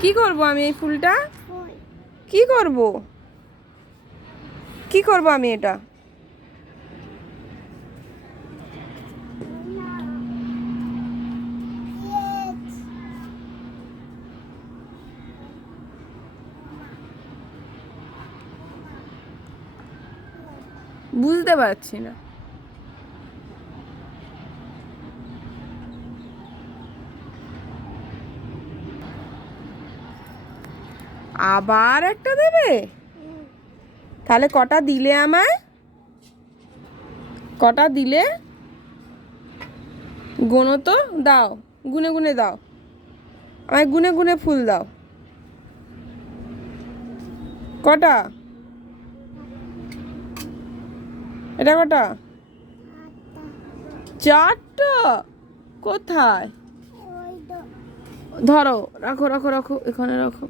কি করব আমি এই ফুলটা? কি করব? কি করব আমি এটা? বুঝতে পারছি না। আবার একটা দেবে? তাহলে কটা দিলে আমায়? কটা দিলে? গোনো তো, দাও। গুনে গুনে দাও। আমায় গুনে গুনে ফুল দাও। কটা? এটা কটা? চারটা? কোথায়? ধরো, রাখো রাখো রাখো, এখানে রাখো।